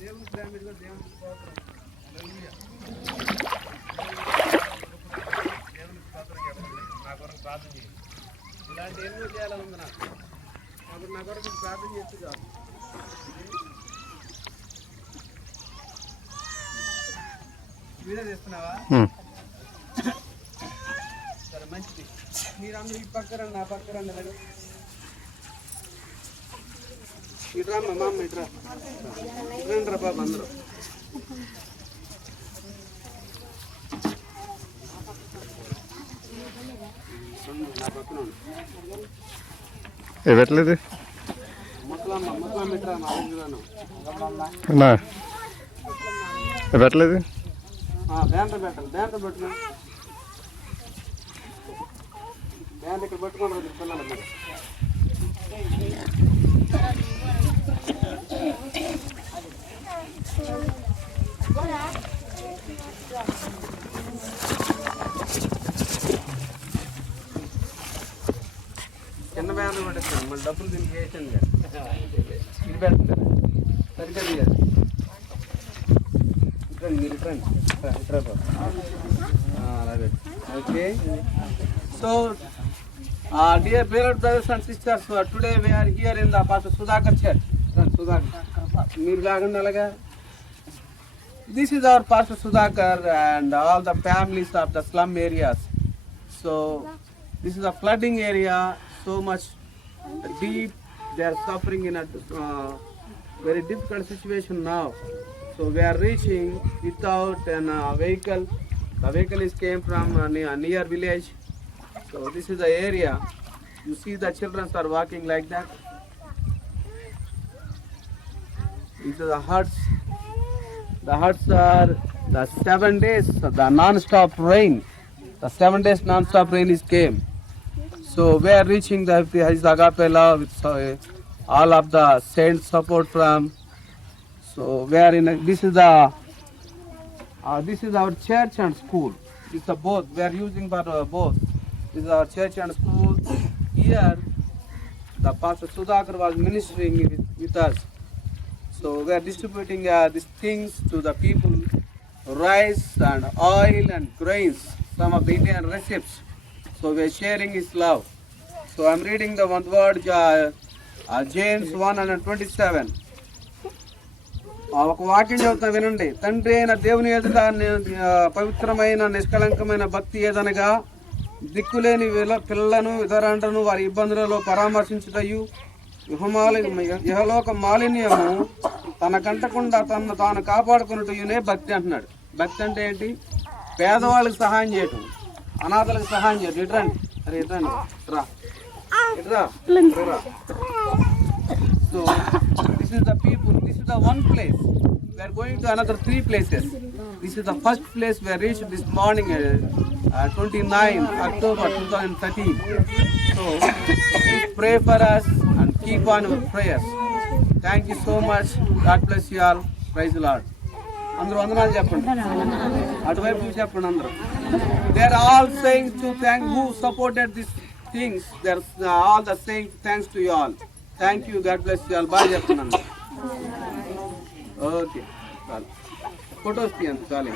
దేవుని ప్రేమ దేవుని స్తోత్రం. దేవుని స్తోత్రం చెప్పండి. నా కొరకు ప్రార్థన చేయండి. ఇలాంటి ఎన్నో చేయాలని ఉంది నాకు నా కొరకు ప్రార్థన చేస్తూ కాదు. వీడియో చేస్తున్నావా? సరే మంచిది. మీరందరూ ఈ పక్క రండి, నా పక్క రండి. ఇట్రా మా అమ్మ ఇట్రా రండి రా బాబు అందరూ. నా పక్కన పెట్టలేదు ముసలమ్మ ఇట్రా మా ఊళ్ళోను పెట్టలేదు. బ్యాంటర్ పెట్టాలి. బ్యాంటర్ పెట్టుకుని బ్యాండ్ ఇక్కడ పెట్టుకోండి పిల్లలు మరి. చిన్న బ్యాండ్ పెట్టేస్తాను మళ్ళీ డబ్బులు దీనికి వేసాను. ఇది పెడతాను సరిగ్గా తీయాలి. ఇట్రండి మీరు ఇట్రండి ఇట్రా బాబు. అలాగే okay. So dear beloved brothers and sisters, today we are here in the Pastor Sudhakar church. మీరు కాకుండా అలాగా. This is our Pastor Sudhakar and all the families of the slum areas. So this is a flooding area, so much deep. They are suffering in a very difficult situation now. So we are reaching without a vehicle. The vehicle is came from a near village. So this is the area. You see the children are walking like that. These are the huts. The huts are the 7 days, the non-stop rain. The 7 days non-stop rain is came. So we are reaching the Agape Love with all of the saints support from. So we are in. This is our church and school. It's a both. We are using for both. This is our church and school. Here, the Pastor Sudhakar was ministering with us. So we are distributing these things to the people, rice and oil and grains, some of the Indian recipes. So we are sharing his love. So I am reading the one word, James 1:27. ఒక వాక్యం చదువుతా వినండి. తండ్రి అయిన దేవుని ఎదుట పవిత్రమైన నిష్కలంకమైన భక్తి ఏదనగా దిక్కులేని పిల్లలను విధరాండ్రను వారి ఇబ్బందులలో పరామర్శించుటయు ఇహలోక మాలిన్యము తన కంటకుండా తను తాను కాపాడుకున్నట్టునే భక్తి అంటున్నాడు. భక్తి అంటే ఏంటి? పేదవాళ్ళకి సహాయం చేయటం, అనాథలకు సహాయం చేయటం. ఇట్రండి అరే ఇట్రండి రా ఇట్రా. So this is the people, this is the one place. We are going to another 3 places. This is the first place we are reached this morning, 29 October 2013. So please pray for us and keep on your prayers. Thank you so much. God bless you all. Praise the Lord. అందరూ వందనాలు చెప్పండి. అటువైపు చెప్పండి అందరూ. They are all saying to thank who supported these things. They are all the saying thanks to you all. Thank you. God bless you all. Bye చెప్తున్నాను. Okay చాలు. Photos తీయండి చాలు.